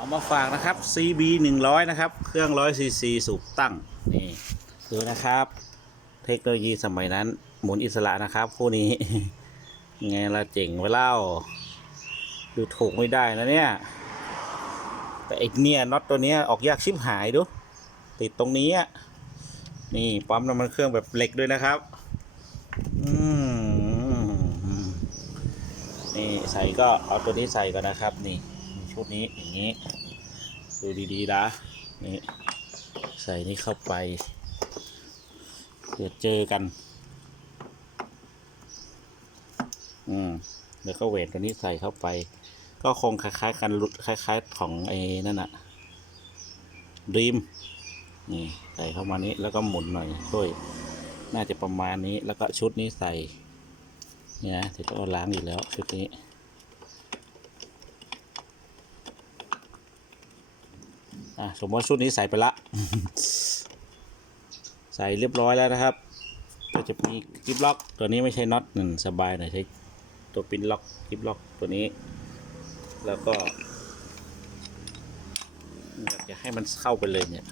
เอามาฝากนะครับ CB 100นะครับ เครื่อง100 cc สูบตั้ง นี่ ดูนะครับ เทคโนโลยีสมัยนั้น หมุนอิสระนะครับ คู่นี้ ไงละเจ๋งไว้เล่า ดูถูกไม่ได้นะเนี่ย แต่ไอเนี่ยน็อตตัวเนี้ยออกยากชิบหายดู ติดตรงนี้นี่ปั๊มน้ำมันเครื่องแบบเหล็กด้วยนะครับ อืมนี่ใส่ก็เอาตัวนี้ใส่ก่อนนะครับนี่ ชุดนี้อย่างนี้ ดูดีๆนะนี่ใส่นี่เข้าไปเดี๋ยวเจอกัน อืมเดี๋ยวก็เวทตัวนี้ใส่เข้าไป ก็คงคล้ายๆ กันรุดคล้าย ๆ ของไอ้นั่นอะดีมนี่ใส่เข้ามานี้แล้วก็หมุนหน่อยช่วย น่าจะประมาณนี้แล้วก็ชุดนี้ใส่เนี่ยนะเสร็จแล้วก็ล้างอยู่แล้วชุดนี้ อะสมมติชุดนี้ใส่ไปละ ใส่เรียบร้อยแล้วนะครับ ก็จะมีกิบล็อก ตัวนี้ไม่ใช่น็อตหนึ่งสบายหน่อยใช้ตัวปินล็อกกิบล็อกตัวนี้ แล้วก็อยากจะให้มันเข้าไปเลยเนี่ย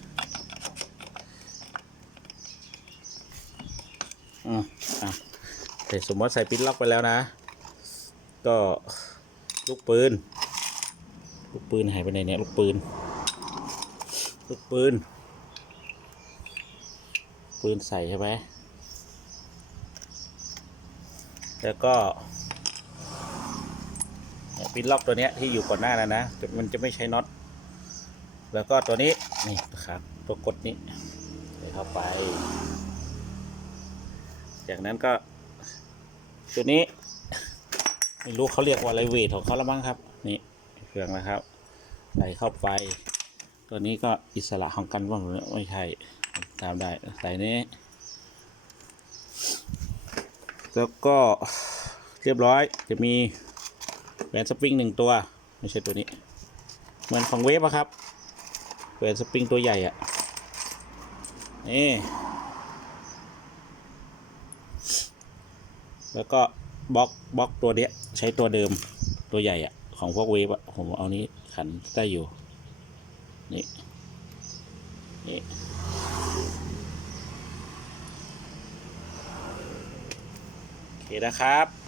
อืมอะแต่สมมติใส่ปินล็อกไปแล้วนะ ก็ลูกปืน ลูกปืนหายไปไหนเนี่ยลูกปืน ลูกปืน ปืนใส่ใช่ไหม แล้วก็ปินล็อกตัวเนี้ยที่อยู่ก่อนหน้าแล้วนะ มันจะไม่ใช้น็อต แล้วก็ตัวนี้ นี่ครับตัวกดนี้ใส่เข้าไป จากนั้นก็ตัวนี้ไม่รู้เขาเรียกว่าอะไรเวทของเขาละมั้งครับ นี่เครื่องนะครับ ใส่เข้าไป ตัวนี้ก็อิสระของกันบ้าไม่ใช่ตามได้ใส่นี้ แล้วก็เรียบร้อยจะมีแหวนสปริงหนึ่งตัว ไม่ใช่ตัวนี้ เหมือนของเวฟอะครับแหวนสปริงตัวใหญ่อะนี่แล้วก็บล็อกบล็อกตัวเนี้ยใช้ตัวเดิมตัวใหญ่อะของพวกเวฟอะผมเอานี้ขันได้อยู่ นี่นี่โอเคนะครับ